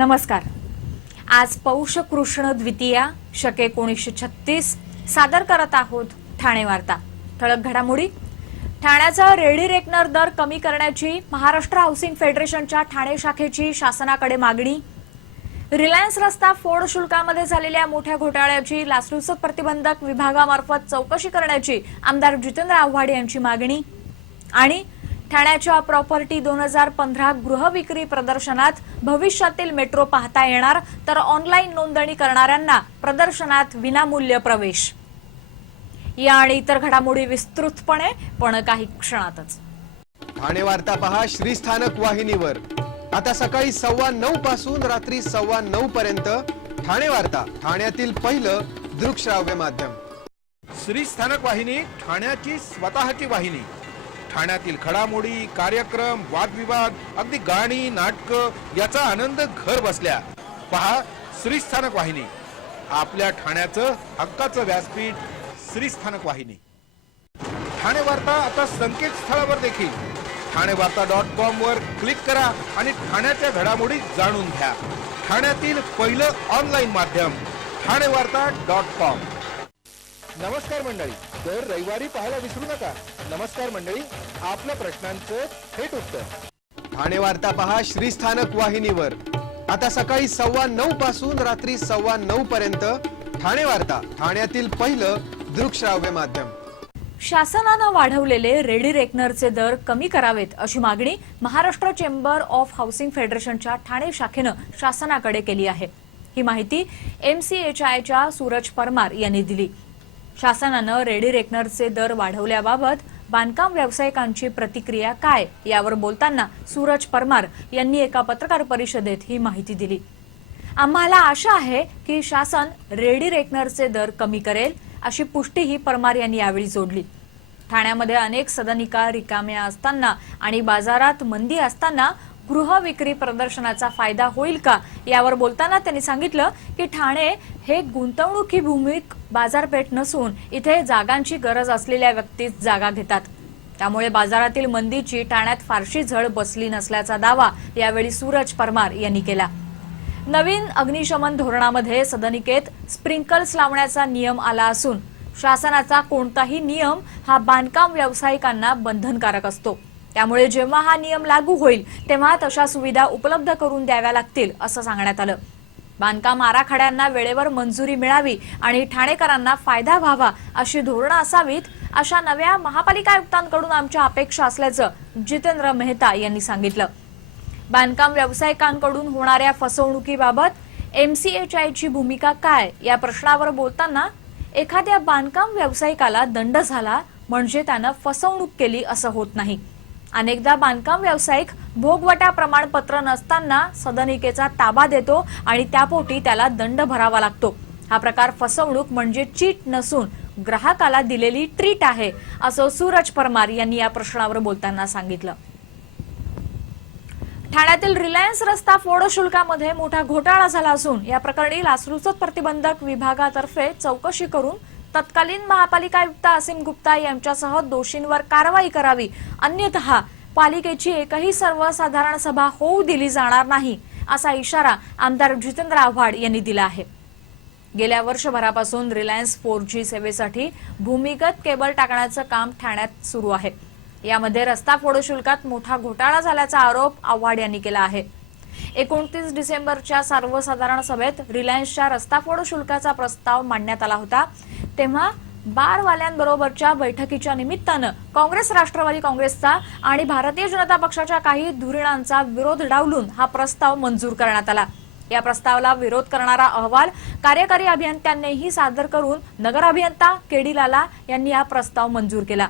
नमस्कार। आज पौष कृष्ण द्वितीया शके 1936 सादर करत आहोत ठाणे वार्ता। ठळक घडामोडी। ठाण्याचा रेडी रेकनर दर कमी करण्याची महाराष्ट्र हाऊसिंग फेडरेशनच्या ठाणे शाखेची शासनाकडे मागणी। रिलायन्स रस्ता फोड शुल्कामध्ये झालेल्या मोठ्या घोटाळ्याची लाचलुचपत प्रतिबंधक विभागामार्फत चौकशी करण्याची आमदार जितेंद्र आव्हाड यांची मागणी। आणि ठाण्याच्या प्रॉपर्टी 2015 गृहविक्री प्रदर्शनात भविष्यातील मेट्रो पाहता येणार, तर ऑनलाईन नोंदणी करणाऱ्यांना प्रदर्शनात विनामूल्य प्रवेश। या आणि इतर घडामोडी विस्तृतपणे पण काही क्षणातच। ठाणे वार्ता पहा श्रीस्थानक वाहिनीवर। आता सकाळी 9:15 पासून रात्री 9:15 पर्यंत ठाणे वार्ता, ठाण्यातील पहिलं दृकश्राव्य माध्यम। श्रीस्थानक वाहिनी ठाण्याची स्वतःची वाहिनी। ठाण्यातील घडामोडी, कार्यक्रम, वादविवाद, अगदी गाणी, नाटक याचा आनंद घर बसल्या पहा श्रीस्थानक वाहिनी। आपल्या ठाण्याचं हक्काचं व्यासपीठ श्रीस्थानक वाहिनी। ठाणे वार्ता आता संकेतस्थळावर देखील ठाणेवार्ता.com वर क्लिक करा आणि ठाण्याच्या घडामोडी जाणून घ्या। ठाण्यातील पहिलं ऑनलाईन माध्यम ठाणेवार्ता.com। नमस्कार मंडळी, दर रविवारी पाहायला विसरू नका। नमस्कार मंडळी, आपल्या प्रश्नांचं थेट उत्तर। ठाणे वार्ता पहा श्रीस्थानक वाहिनीवर। आता सकाळी 9:15 पासून रात्री 9:15 पर्यंत ठाणे वार्ता, ठाण्यातील पहिलं दृकश्राव्य माध्यम। शासनानं वाढवलेले रेडी रेकनरचे दर कमी करावेत अशी मागणी महाराष्ट्र चेंबर ऑफ हाऊसिंग फेडरेशनच्या ठाणे शाखेनं शासनाकडे केली आहे। ही माहिती MCHIच्या सूरज परमार यांनी दिली। शासनानं रेडी रेकनरचे दर वाढवल्याबाबत बांधकाम व्यावसायिकांची प्रतिक्रिया काय यावर बोलताना सूरज परमार यांनी एका पत्रकार परिषदेत ही माहिती दिली। आम्हाला आशा आहे की शासन रेडी रेकनरचे दर कमी करेल अशी पुष्टीही परमार यांनी यावेळी जोडली। ठाण्यामध्ये अनेक सदनिका रिकाम्या असताना आणि बाजारात मंदी असताना गृह विक्री प्रदर्शनाचा फायदा होईल का यावर बोलताना त्यांनी सांगितलं की ठाणे हे गुंतवणुकीभिमुख बाजारपेठ नसून इथे जागांची गरज असलेल्या व्यक्तीच जागा घेतात, त्यामुळे बाजारातील मंदीची ठाण्यात फारशी झळ बसली नसल्याचा दावा यावेळी सूरज परमार यांनी केला। नवीन अग्निशमन धोरणामध्ये सदनिकेत स्प्रिंकल्स लावण्याचा नियम आला असून शासनाचा कोणताही नियम हा बांधकाम व्यावसायिकांना बंधनकारक असतो, त्यामुळे जेव्हा हा नियम लागू होईल तेव्हा तशा सुविधा उपलब्ध करून द्याव्या लागतील असं सांगण्यात आलं। बांधकाम आराखड्यांना वेळेवर मंजुरी मिळावी आणि ठाणेकरांना फायदा व्हावा अशी धोरणं असावीत, अशा नव्या महापालिका आयुक्तांकडून आमच्या अपेक्षा असल्याचं जितेंद्र मेहता यांनी सांगितलं। बांधकाम व्यावसायिकांकडून होणाऱ्या फसवणुकीबाबत MCHIची भूमिका काय या प्रश्नावर बोलताना एखाद्या बांधकाम व्यावसायिकाला दंड झाला म्हणजे त्यानं फसवणूक केली असं होत नाही। अनेकदा बांधकाम व्यावसायिक भोगवटा प्रमाणपत्र नसताना सदनिकेचा ताबा देतो आणि त्यापोटी त्याला दंड भरावा लागतो। हा प्रकार फसवणूक म्हणजे चीट नसून ग्राहकाला दिलेली ट्रीट आहे असं सूरज परमार यांनी या प्रश्नावर बोलताना सांगितलं। ठाण्यातील रिलायन्स रस्ता फोड शुल्कामध्ये मोठा घोटाळा झाला असून या प्रकरणी लाचलुचपत प्रतिबंधक विभागातर्फे चौकशी करून तत्कालीन महापालिका आयुक्त असीम गुप्ता यांच्यासह दोषींवर कारवाई करावी, अन्यथा पालिकेची एकही सर्वसाधारण सभा होऊ दिली जाणार नाही असा इशारा आमदार जितेंद्र आव्हाड यांनी दिला आहे। गेल्या वर्षभरापासून रिलायन्स 4G सेवेसाठी भूमिगत केबल टाकण्याचं काम ठाण्यात सुरू आहे। यामध्ये रस्ता फोड शुल्कात मोठा घोटाळा झाल्याचा आरोप आव्हाड यांनी केला आहे। 29 डिसेंबरच्या सर्वसाधारण सभेत रिलायन्सच्या रस्ता फोड शुल्काचा प्रस्ताव मांडण्यात आला होता, तेव्हा बारवाल्यांबरोबरच्या बैठकीच्या निमित्तानं काँग्रेस, राष्ट्रवादी काँग्रेसचा आणि भारतीय जनता पक्षाच्या काही धुरीणांचा विरोध डावलून हा प्रस्ताव मंजूर करण्यात आला। या प्रस्तावाला विरोध करणारा अहवाल कार्यकारी अभियंत्यांनीही सादर करून नगर अभियंता KD लाला यांनी हा प्रस्ताव मंजूर केला।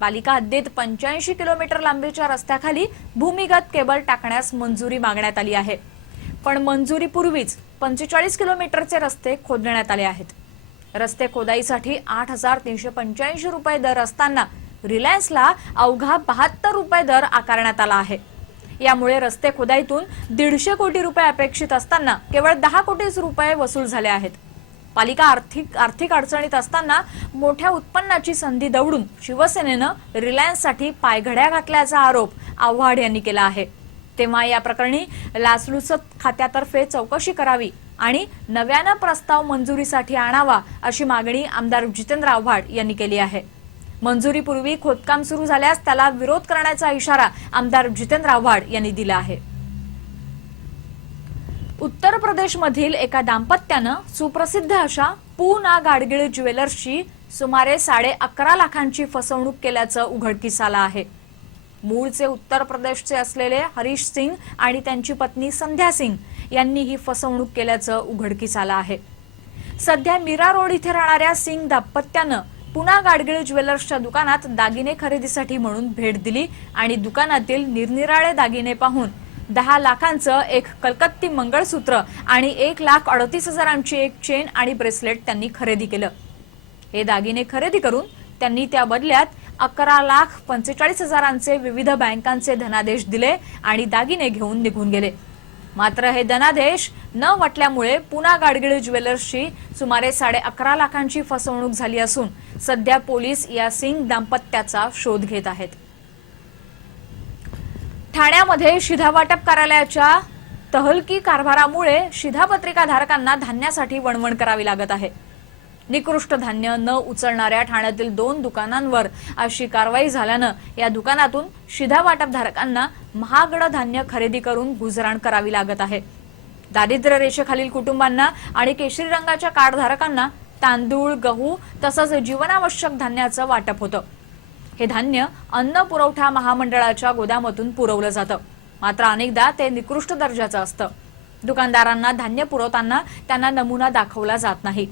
पालिका हद्दीत 85 किलोमीटर लांबीच्या रस्त्याखाली भूमिगत केबल टाकण्यास मंजुरी मागण्यात आली आहे, पण मंजुरीपूर्वीच 45 किलोमीटरचे रस्ते खोदण्यात आले आहेत। रस्ते खोदाईसाठी 8,385 रुपये दर असताना रिलायन्सला अवघा 72 रुपये दर आकारण्यात आला आहे। यामुळे रस्ते खोदाईतून 150 कोटी रुपये अपेक्षित असताना केवळ 10 कोटी रुपये वसूल झाले आहेत। पालिका आर्थिक अडचणीत असताना मोठ्या उत्पन्नाची संधी दवडून शिवसेनेनं रिलायन्ससाठी पायघड्या घातल्याचा आरोप आव्हाड यांनी केला आहे। तेव्हा या प्रकरणी लाचलुचपत खात्यातर्फे चौकशी करावी आणि नव्यानं प्रस्ताव मंजुरीसाठी आणावा अशी मागणी आमदार जितेंद्र आव्हाड यांनी केली आहे. मंजुरीपूर्वी खोदकाम सुरू झाल्यास त्याला विरोध करण्याचा इशारा आमदार जितेंद्र आव्हाड यांनी दिला आहे. उत्तर प्रदेशमधील एका दाम्पत्यानं सुप्रसिद्ध अशा पूना गाडगिळ ज्वेलर्सची सुमारे 11.5 लाखांची फसवणूक केल्याचं उघडकीस आलं आहे. मूळचे उत्तर प्रदेशचे असलेले हरीश सिंग आणि त्यांची पत्नी संध्या सिंग यांनी ही फसवणूक केल्याचं उघडकीस आलं आहे. सध्या मीरा रोड इथे राहणाऱ्या सिंग दाम्पत्यानं पुना गाडगिळ ज्वेलर्सच्या दुकानात दागिने खरेदीसाठी म्हणून भेट दिली आणि दुकानातील निरनिराळे दागिने पाहून 10 लाखांचं एक कलकत्ती मंगळसूत्र आणि 1,38,000ची एक चेन आणि ब्रेसलेट त्यांनी खरेदी केलं. हे दागिने खरेदी करून त्यांनी त्या बदल्यात 11,45,000चे विविध बँकांचे धनादेश दिले आणि दागिने घेऊन निघून गेले. मात्र हे धनादेश न वटल्यामुळे पुना गाडगिळ ज्वेलर्सची सुमारे 11.5 लाखांची फसवणूक झाली असून सध्या पोलीस या सिंग दाम्पत्याचा शोध घेत आहेत. ठाण्यामध्ये शिधावाटप कार्यालयाच्या तहलकी कारभारामुळे शिधापत्रिकाधारकांना धान्यासाठी वणवण करावी लागत आहे. निकृष्ट धान्य न उचलणाऱ्या ठाण्यातील 2 दुकानांवर अशी कारवाई झाल्यानं या दुकानातून शिधावाटपधारकांना महागडं धान्य खरेदी करून गुजराण करावी लागत आहे. दारिद्र्य रेषेखालील कुटुंबांना आणि केशरी रंगाच्या कार्डधारकांना तांदूळ, गहू तसंच जीवनावश्यक धान्याचं वाटप होतं. हे धान्य अन्न पुरवठा महामंडळाच्या गोदामातून पुरवलं जातं. मात्र अनेकदा ते निकृष्ट दर्जाचं असतं. दुकानदारांना धान्य पुरवताना त्यांना नमुना दाखवला जात नाही.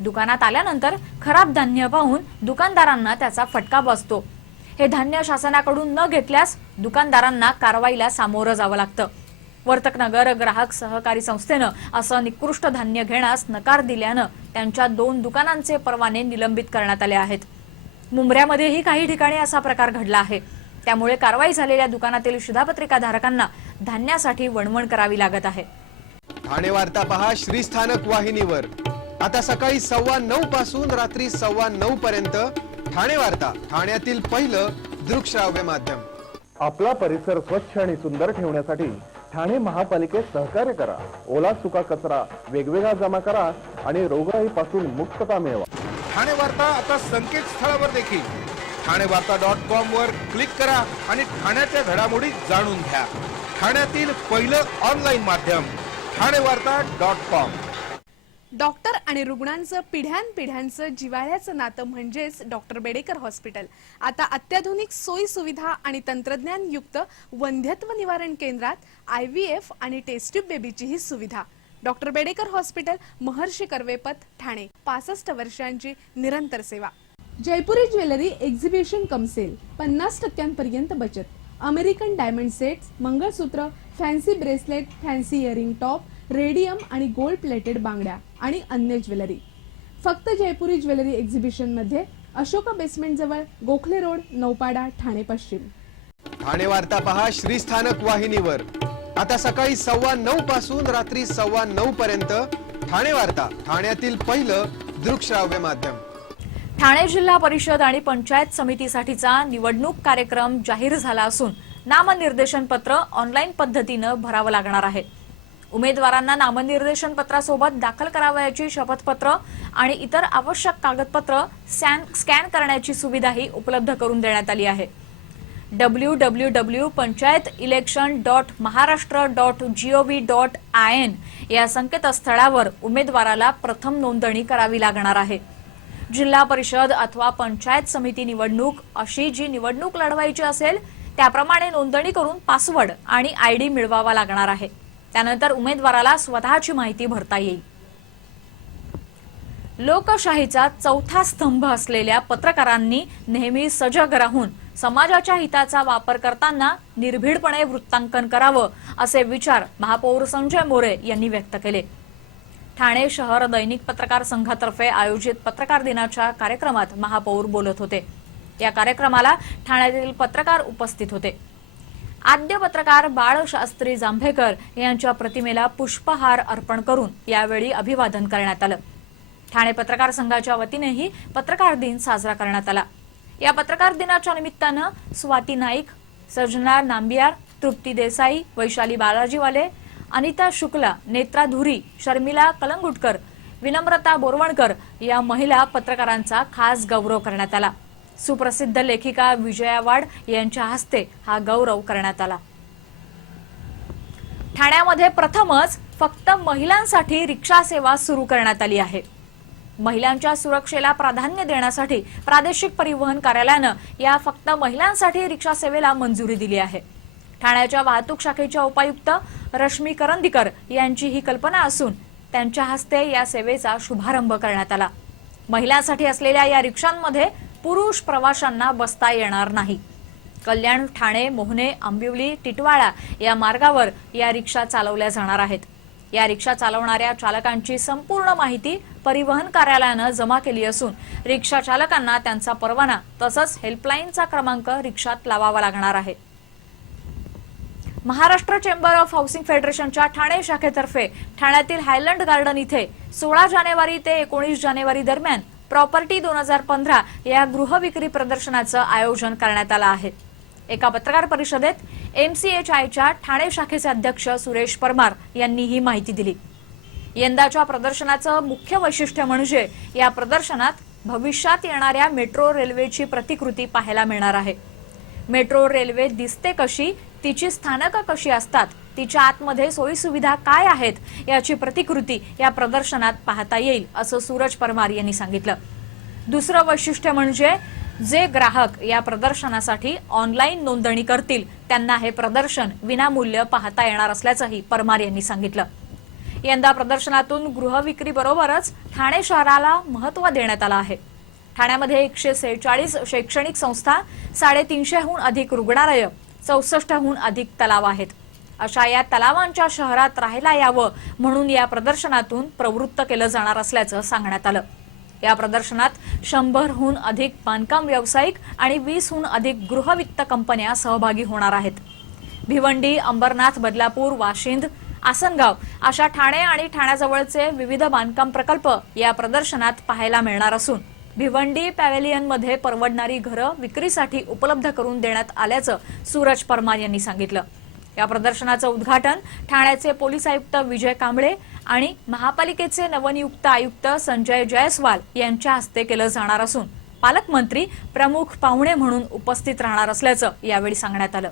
दुकानात आल्यानंतर खराब धान्य पाहून दुकानदारांना त्याचा फटका बसतो. हे धान्य शासनाकडून न घेतल्यास दुकानदारांना कारवाईला सामोरं जावं लागतं. वर्तकनगर ग्राहक सहकारी संस्थेनं असं निकृष्ट धान्य घेण्यास नकार दिल्यानं त्यांच्या 2 दुकानांचे परवाने निलंबित करण्यात आले आहेत. मुंब्र्यामध्येही काही ठिकाणी असा प्रकार घडला आहे. त्यामुळे कारवाई झालेल्या दुकानातील शिधापत्रिकाधारकांना धान्यासाठी वणवण करावी लागत आहे. ठाणे वार्ता पहा श्रीस्थानक वाहिनीवर. आता सकाळी 9:15 पासून रात्री 9:15 पर्यंत ठाणे वार्ता, ठाण्यातील पहिलं दृकश्राव्य माध्यम. आपला परिसर स्वच्छ आणि सुंदर ठेवण्यासाठी ठाणे महापालिकेत सहकार्य करा. ओला सुका कचरा वेगवेगळा जमा करा आणि रोगराईपासून मुक्तता मिळवा. ठाणे वार्ता आता संकेतस्थळावर देखील ठाणेवार्ता.com वर क्लिक करा आणि ठाण्याच्या घडामोडी जाणून घ्या. ठाण्यातील पहिलं ऑनलाईन माध्यम ठाणेवार्ता.com. डॉक्टर आणि रुग्णांचं पिढ्यानपिढ्यांचं जिव्हाळ्याचं नातं म्हणजेच डॉक्टर बेडेकर हॉस्पिटल. आता अत्याधुनिक सोयी सुविधा आणि तंत्रज्ञान युक्त वंध्यत्व निवारण केंद्रात IVF आणि टेस्ट ट्यूब बेबीची ही सुविधा. Doctor Bedekar hospital, Maharshi Karvepath, Thane. 65 वर्षांची निरंतर सेवा. Jaipuri jewellery exhibition cum sale. 50% बचत. American diamond sets, mangalsutra, fancy bracelet, fancy earring top, radium आणि गोल्ड प्लेटेड बांगड्या आणि अन्य ज्वेलरी. फक्त जयपुरी ज्वेलरी एक्झिबिशन मध्ये अशोका बेसमेंट जवळ, गोखले रोड, नौपाडा, ठाणे पश्चिम. ठाणे वार्ता पहा श्रीस्थानक वाहिनीवर. आता सकाळी 9:15 पासून रात्री 9:15 पर्यंत ठाणे वार्ता, ठाण्यातील पहिलं दृकश्राव्य माध्यम. ठाणे जिल्हा परिषद आणि पंचायत समितीसाठीचा निवडणूक कार्यक्रम जाहीर झाला असून नामनिर्देशन पत्र ऑनलाईन पद्धतीनं भरावं लागणार आहे. उमेदवारांना नामनिर्देशन पत्रासोबत दाखल करावयाची शपथपत्र आणि इतर आवश्यक कागदपत्र स्कॅन करण्याची सुविधाही उपलब्ध करून देण्यात आली आहे. www.panchayatelection.maharashtra.gov.in या संकेतस्थळावर उमेदवाराला प्रथम नोंदणी करावी लागणार आहे. जिल्हा परिषद अथवा पंचायत समिती निवडणूक अशी जी निवडणूक लढवायची असेल त्याप्रमाणे नोंदणी करून पासवर्ड आणि ID मिळवावा लागणार आहे. त्यानंतर उमेदवाराला स्वतःची माहिती भरता येईल. लोकशाहीचा चौथा स्तंभ असलेल्या पत्रकारांनी नेहमी सजग राहून समाजाच्या हिताचा वापर करताना निर्भीडपणे वृत्तांकन करावं असे विचार महापौर संजय मोरे यांनी व्यक्त केले. ठाणे शहर दैनिक पत्रकार संघातर्फे आयोजित पत्रकार दिनाच्या कार्यक्रमात महापौर बोलत होते. या कार्यक्रमाला ठाण्यातील पत्रकार उपस्थित होते. आद्य पत्रकार बाळशास्त्री जांभेकर यांच्या प्रतिमेला पुष्पहार अर्पण करून यावेळी अभिवादन करण्यात आलं. ठाणे पत्रकार संघाच्या वतीनेही पत्रकार दिन साजरा करण्यात आला. या पत्रकार दिनाच्या निमित्तानं स्वाती नाईक, सजना नांबियार, तृप्ती देसाई, वैशाली बालाजीवाले, अनिता शुक्ला, नेत्रा धुरी, शर्मिला कलंगुटकर, विनम्रता बोरवणकर या महिला पत्रकारांचा खास गौरव करण्यात आला. सुप्रसिद्ध लेखिका विजया वाड यांच्या हस्ते हा गौरव करण्यात आला. ठाण्यामध्ये प्रथमच फक्त महिलांसाठी रिक्षा सेवा सुरू करण्यात आली आहे. महिलांच्या सुरक्षेला प्राधान्य देण्यासाठी प्रादेशिक परिवहन कार्यालयानं या फक्त महिलांसाठी रिक्षा सेवेला मंजुरी दिली आहे. ठाण्याच्या वाहतूक शाखेच्या उपायुक्त रश्मी करंदीकर यांची ही कल्पना असून त्यांच्या हस्ते या सेवेचा शुभारंभ करण्यात आला. महिलांसाठी असलेल्या या रिक्षांमध्ये पुरुष प्रवाशांना बसता येणार नाही. कल्याण, ठाणे, मोहने, आंबिवली, टिटवाळा या मार्गावर या रिक्षा चालवल्या जाणार आहेत. या रिक्षा चालवणाऱ्या चालकांची संपूर्ण माहिती परिवहन कार्यालयानं जमा केली असून रिक्षा चालकांना त्यांचा परवाना तसंच हेल्पलाईनचा क्रमांक रिक्षात लावावा लागणार आहे. महाराष्ट्र चेंबर ऑफ हाऊसिंग फेडरेशनच्या ठाणे शाखेतर्फे ठाण्यातील हायलंड गार्डन इथे 16 जानेवारी ते 19 जानेवारी दरम्यान प्रॉपर्टी 2015 या गृहविक्री प्रदर्शनाचं आयोजन करण्यात आलं आहे. एका पत्रकार परिषदेत MCHIच्या ठाणे शाखेचे अध्यक्ष सुरेश परमार यांनी ही माहिती दिली. यंदाच्या प्रदर्शनाचं मुख्य वैशिष्ट्य म्हणजे या प्रदर्शनात भविष्यात येणाऱ्या मेट्रो रेल्वेची प्रतिकृती पाहायला मिळणार आहे. मेट्रो रेल्वे दिसते कशी, तिची स्थानकं कशी असतात, तिच्या आतमध्ये सोयीसुविधा काय आहेत याची प्रतिकृती या प्रदर्शनात पाहता येईल असं सूरज परमार यांनी सांगितलं. दुसरं वैशिष्ट्य म्हणजे जे ग्राहक या प्रदर्शनासाठी ऑनलाईन नोंदणी करतील त्यांना हे प्रदर्शन विनामूल्य पाहता येणार असल्याचंही परमार यांनी सांगितलं. यंदा प्रदर्शनातून गृहविक्रीबरोबरच ठाणे शहराला महत्त्व देण्यात आलं आहे. ठाण्यामध्ये 146 शैक्षणिक संस्था, 350हून अधिक रुग्णालयं, 64हून अधिक तलाव आहेत. अशा या तलावांच्या शहरात राहायला यावं म्हणून या प्रदर्शनातून प्रवृत्त केलं जाणार असल्याचं सांगण्यात आलं. या प्रदर्शनात 100हून अधिक बांधकाम व्यावसायिक आणि 20हून अधिक गृहवित्त कंपन्या सहभागी होणार आहेत. भिवंडी, अंबरनाथ, बदलापूर, वाशिंद, आसनगाव अशा ठाणे आणि ठाण्याजवळचे विविध बांधकाम प्रकल्प या प्रदर्शनात पाहायला मिळणार असून भिवंडी पॅव्हेलियनमध्ये परवडणारी घरं विक्रीसाठी उपलब्ध करून देण्यात आल्याचं सूरज परमार यांनी सांगितलं. या प्रदर्शनाचं उद्घाटन ठाण्याचे पोलीस आयुक्त विजय कांबळे आणि महापालिकेचे नवनियुक्त आयुक्त संजय जयस्वाल यांच्या हस्ते केलं जाणार असून पालकमंत्री प्रमुख पाहुणे म्हणून उपस्थित राहणार असल्याचं यावेळी सांगण्यात आलं.